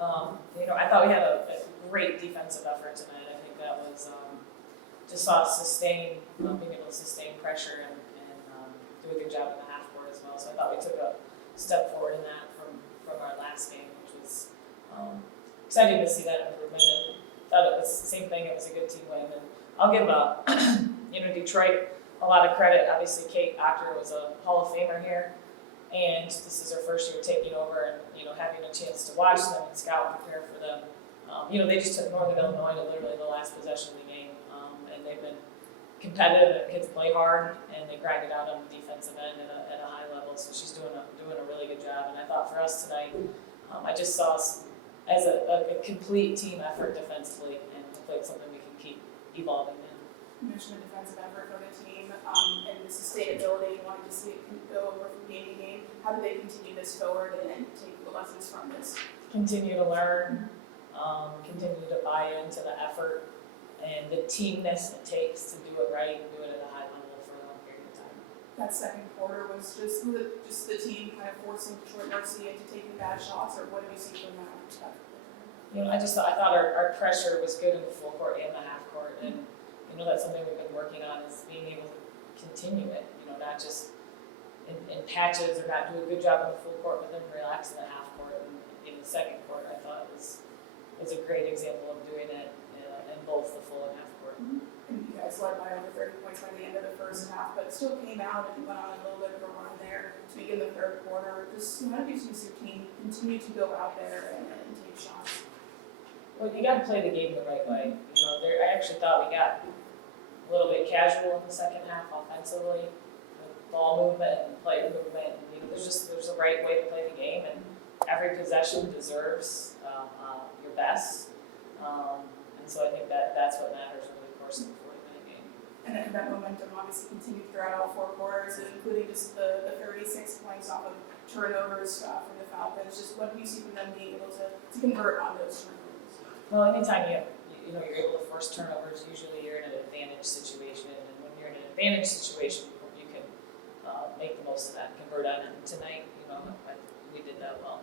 I thought we had a great defensive effort tonight. I think that was just saw us sustain, being able to sustain pressure and do a good job in the half court as well. So I thought we took a step forward in that from our last game, which was exciting to see that improvement. And thought it was the same thing. It was a good team win, and I'll give Detroit a lot of credit. Obviously, Kate Octor was a Hall of Famer here, and this is her first year taking over, and having a chance to watch them and scout and prepare for them. They just took Northern Illinois to literally the last possession of the game, and they've been competitive. And kids play hard, and they grind it out on the defensive end at a high level. So she's doing a really good job. And I thought for us tonight, I just saw us as a complete team effort defensively, and hopefully it's something we can keep evolving in. You mentioned the defensive effort for the team and the sustainability. You wanted to see it go over from game to game. How do they continue this forward and take the lessons from this? Continue to learn, continue to buy into the effort and the teamness it takes to do it right and do it at a high level for a long period of time. That second quarter was just the team kind of forcing Detroit Mercy into taking bad shots, or what did you see from that perspective? I thought our pressure was good in the full court and the half court, and that's something we've been working on, is being able to continue it. Not just in patches or not do a good job in the full court, but then relax in the half court. And in the second quarter, I thought it was a great example of doing it in both the full and half court. Mm-hmm. And you guys led by over 30 points by the end of the first half, but still came out and went on a little bit of a run there to begin the third quarter. Just how do you see your team continue to go out there and take shots? Well, you got to play the game the right way. I actually thought we got a little bit casual in the second half offensively, with ball movement and play movement. And, there's a right way to play the game, and every possession deserves your best. And so I think that's what matters over the course of the 40-minute game. And that momentum obviously continued throughout all four quarters, including just the 36 points off of turnovers from the Falcons. Just what do you see from them being able to convert on those turnovers? Well, anytime you're able to force turnovers, usually you're in an advantage situation, and when you're in an advantage situation, you can make the most of that, convert on it. And tonight, we did that well.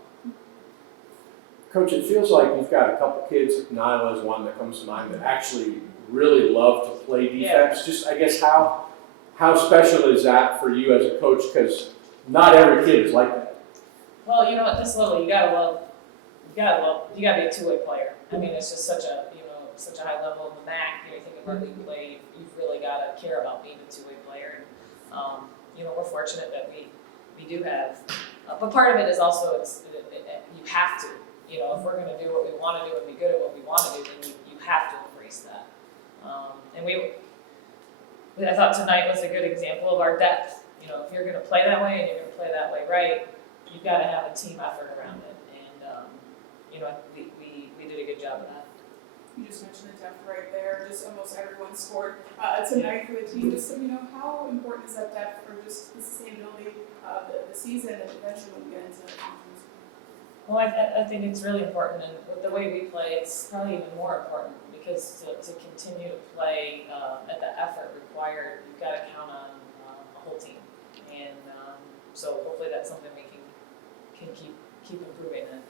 Coach, it feels like you've got a couple kids, Nyla is one that comes to mind, that actually really love to play defense. Yeah. Just, I guess, how special is that for you as a coach? Because not every kid is like that. Well, at this level, you gotta be a two-way player. I mean, it's just such a high level in the MAC. You think of our league play, you've really got to care about being a two-way player. And, we're fortunate that we do have. But part of it is also you have to. If we're going to do what we want to do and be good at what we want to do, then you have to embrace that. And I thought tonight was a good example of our depth. If you're going to play that way and you're going to play that way right, you've got to have a team effort around it. And we did a good job of that. You just mentioned the depth right there. Just almost everyone scored tonight for the team. Just so how important is that depth for just the sustainability of the season and eventually when we get into the conference? Well, I think it's really important, and with the way we play, it's probably even more important, because to continue to play at the effort required, you've got to count on a whole team, and so hopefully that's something we can keep improving in.